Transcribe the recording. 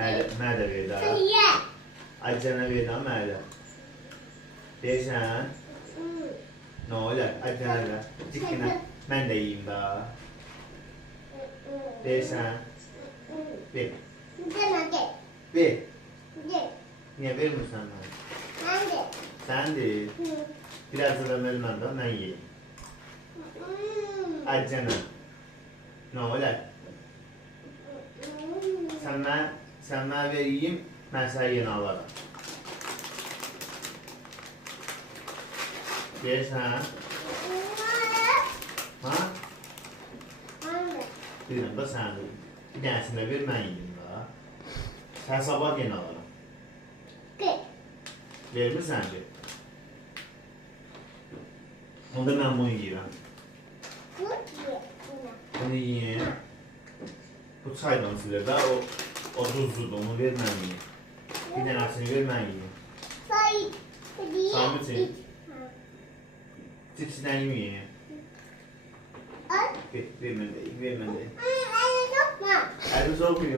Mən də ver daha. Acana ver daha mən də. Deyirsən? Nə olar? Acana da. Cikkinə mən də yiyeyim daha. Deyirsən? Ver. Ver. Niyə vermirsən mənə? Sən deyil. Biraz da verməm də mən yiyeyim. Acana. Nə olar? Sən mənə ver yiyeyim, mən sənə yeni alaram. Deyirsən? Ha? Bilirəm da sən deyil. Bir dənəsini də ver, mən yiyeyim da. Sən sabah yeni alaram. Vermirsən ki? Onda mən bunu yiyirəm. Bunu yiyeyim. Bu çaydan silir də, o duzludur, onu ver mən yiyeyim. Bir dənəsini ver mən yiyeyim. Sayımı çək. Cipsindən yiyeyim. Ver mən deyim, ver mən deyim. Əlim soğuk mu?